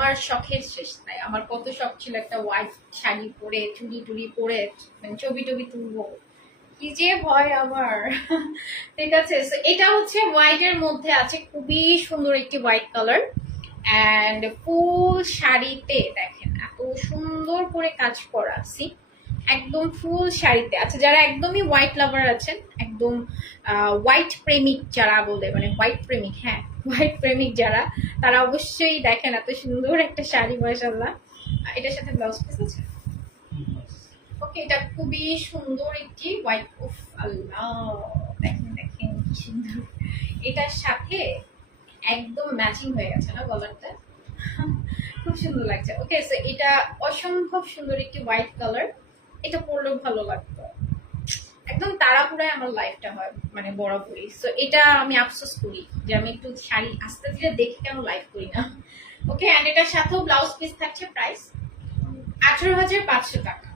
আমার শখের শেষ নাই। আমার কত শখ ছিল একটা হোয়াইট শাড়ি পরে, চুড়ি টুড়ি পরে মানে ছবি টবি তুলবো। কি যে ভয় আমার। ঠিক আছে এটা হচ্ছে হোয়াইট এর মধ্যে আছে খুবই সুন্দর একটি হোয়াইট কালার অ্যান্ড ফুল শাড়িতে দেখেন, এত সুন্দর করে কাজ করা। সি একদম ফুল শাড়িতে। আচ্ছা যারা একদমই হোয়াইট লাভার আছেন, একদম হোয়াইট প্রেমিক যারা বলে মানে হোয়াইট প্রেমিক হ্যাঁ হোয়াইট প্রেমিক যারা, তারা অবশ্যই দেখেন এত সুন্দর একটা শাড়ি মাসাল্লাহ এটার সাথে ব্লাউজ পিস আছে? ওকে এটা খুবই সুন্দর একটি হোয়াইট উফ, আল্লাহ, দেখেন দেখেন কি সুন্দর। এটার সাথে একদম ম্যাচিং হয়ে গেছে না গলারটা? খুব সুন্দর লাগছে। ওকে এটা অসম্ভব সুন্দর একটি হোয়াইট কালার এটা পড়লেও ভালো লাগতো। একদম তাড়াহুড়ায় আমার লাইফটা হয় মানে বরাবরই সো এটা আমি আফসোস করি যে আমি একটু শাড়ি আস্তে ধীরে দেখে কেন লাইফ করি না। ওকে অ্যান্ড এটার সাথেও ব্লাউজ পিস থাকছে প্রাইস আঠারো হাজার পাঁচশো টাকা।